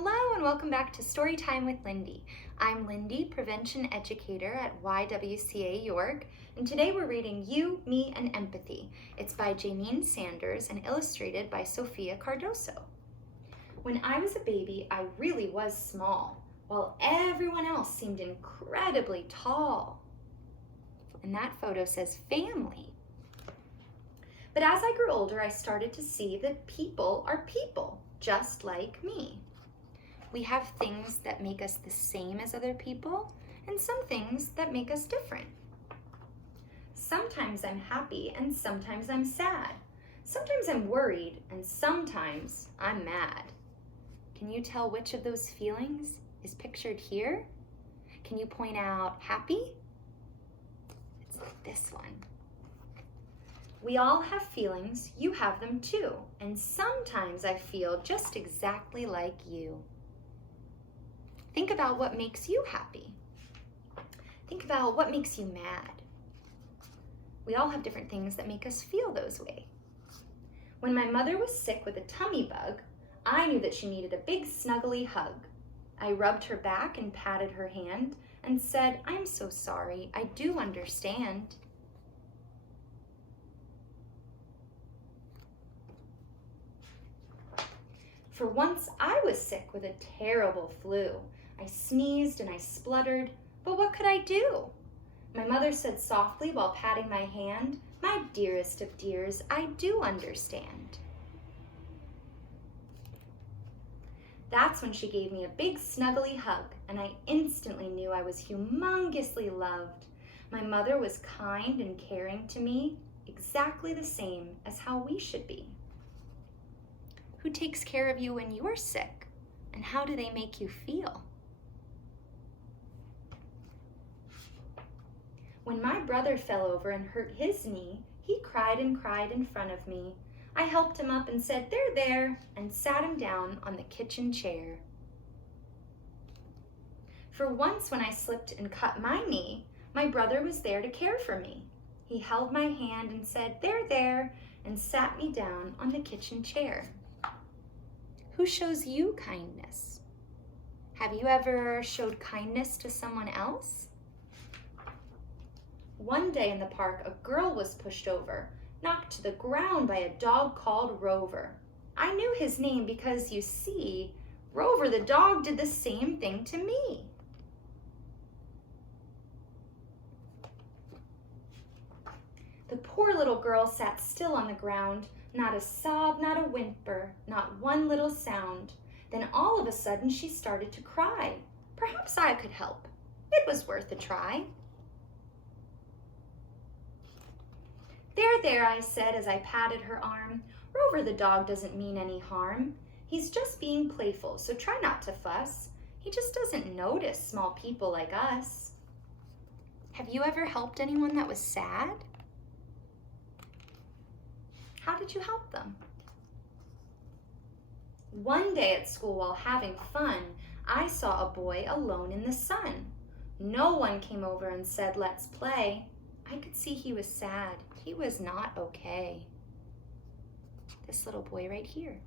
Hello and welcome back to Storytime with Lindy. I'm Lindy, Prevention Educator at YWCA York, and today we're reading You, Me, and Empathy. It's by Janine Sanders and illustrated by Sophia Cardoso. When I was a baby, I really was small, while everyone else seemed incredibly tall. And that photo says family. But as I grew older, I started to see that people are people, just like me. We have things that make us the same as other people, and some things that make us different. Sometimes I'm happy, and sometimes I'm sad. Sometimes I'm worried, and sometimes I'm mad. Can you tell which of those feelings is pictured here? Can you point out happy? It's this one. We all have feelings, you have them too, and sometimes I feel just exactly like you. Think about what makes you happy. Think about what makes you mad. We all have different things that make us feel those way. When my mother was sick with a tummy bug, I knew that she needed a big snuggly hug. I rubbed her back and patted her hand and said, "I'm so sorry, I do understand." For once I was sick with a terrible flu. I sneezed and I spluttered, but what could I do? My mother said softly while patting my hand, "My dearest of dears, I do understand." That's when she gave me a big snuggly hug, and I instantly knew I was humongously loved. My mother was kind and caring to me, exactly the same as how we should be. Who takes care of you when you're sick, and how do they make you feel? When my brother fell over and hurt his knee, he cried and cried in front of me. I helped him up and said, "There, there," and sat him down on the kitchen chair. For once when I slipped and cut my knee, my brother was there to care for me. He held my hand and said, "There, there," and sat me down on the kitchen chair. Who shows you kindness? Have you ever showed kindness to someone else? One day in the park, a girl was pushed over, knocked to the ground by a dog called Rover. I knew his name because, you see, Rover the dog did the same thing to me. The poor little girl sat still on the ground, not a sob, not a whimper, not one little sound. Then all of a sudden she started to cry. Perhaps I could help. It was worth a try. "There, there," I said as I patted her arm. "Rover the dog doesn't mean any harm. He's just being playful, so try not to fuss. He just doesn't notice small people like us." Have you ever helped anyone that was sad? How did you help them? One day at school while having fun, I saw a boy alone in the sun. No one came over and said, "Let's play." I could see he was sad. He was not okay. This little boy right here.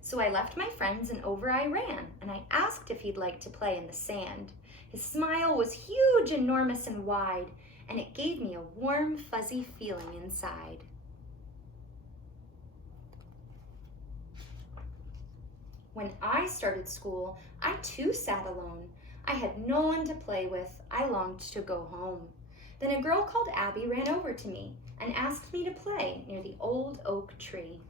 So I left my friends and over I ran, and I asked if he'd like to play in the sand. His smile was huge, enormous, and wide, and it gave me a warm, fuzzy feeling inside. When I started school, I too sat alone. I had no one to play with. I longed to go home. Then a girl called Abby ran over to me and asked me to play near the old oak tree.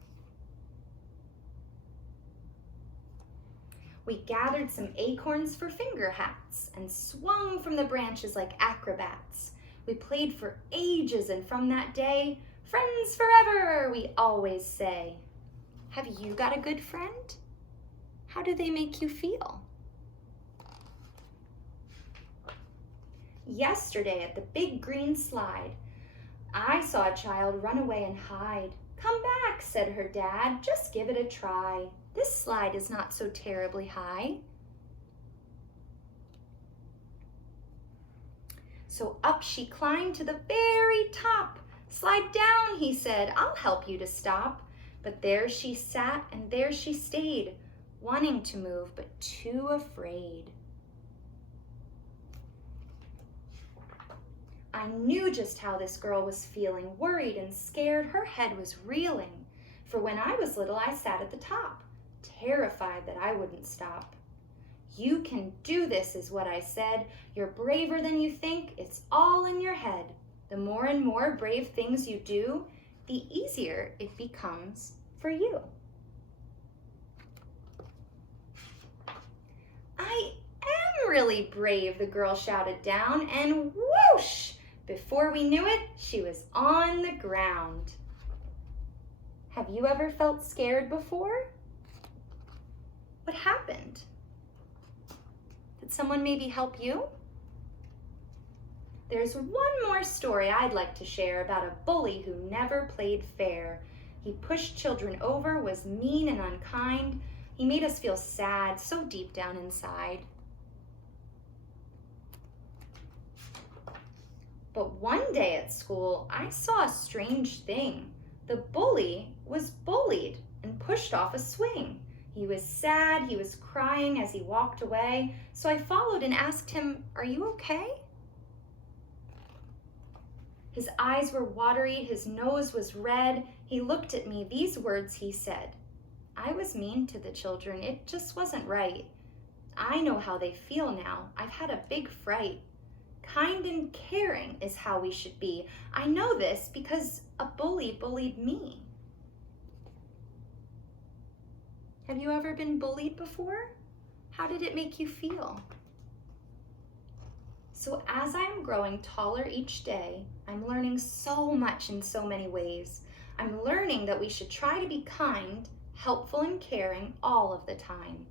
We gathered some acorns for finger hats and swung from the branches like acrobats. We played for ages, and from that day, friends forever, we always say. Have you got a good friend? How do they make you feel? Yesterday at the big green slide, I saw a child run away and hide. "Come back," said her dad, "just give it a try. This slide is not so terribly high." So up she climbed to the very top. "Slide down," he said, "I'll help you to stop." But there she sat and there she stayed, wanting to move but too afraid. I knew just how this girl was feeling, worried and scared. Her head was reeling. For when I was little, I sat at the top, terrified that I wouldn't stop. You can do this, is what I said. You're braver than you think. It's all in your head. The more and more brave things you do, the easier it becomes for you. I am really brave, the girl shouted down, and whoosh! Before we knew it, she was on the ground. Have you ever felt scared before? What happened? Did someone maybe help you? There's one more story I'd like to share about a bully who never played fair. He pushed children over, was mean and unkind. He made us feel sad, so deep down inside. But one day at school, I saw a strange thing. The bully was bullied and pushed off a swing. He was sad, he was crying as he walked away, so I followed and asked him, "Are you okay?" His eyes were watery, his nose was red. He looked at me, these words he said, "I was mean to the children, it just wasn't right. I know how they feel now, I've had a big fright. Kind and caring is how we should be. I know this because a bully bullied me." Have you ever been bullied before? How did it make you feel? So as I'm growing taller each day, I'm learning so much in so many ways. I'm learning that we should try to be kind, helpful, and caring all of the time.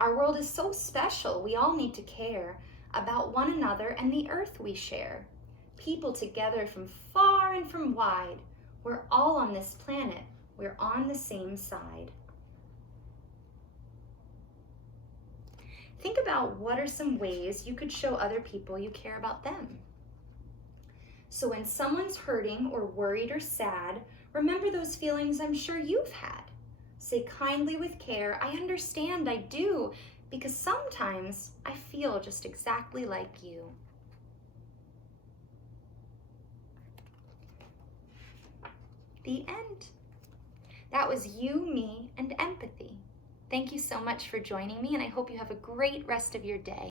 Our world is so special, we all need to care about one another and the earth we share. People together from far and from wide. We're all on this planet. We're on the same side. Think about what are some ways you could show other people you care about them. So when someone's hurting or worried or sad, remember those feelings I'm sure you've had. Say kindly with care, "I understand, I do," because sometimes I feel just exactly like you. The end. That was You, Me, and Empathy. Thank you so much for joining me, and I hope you have a great rest of your day.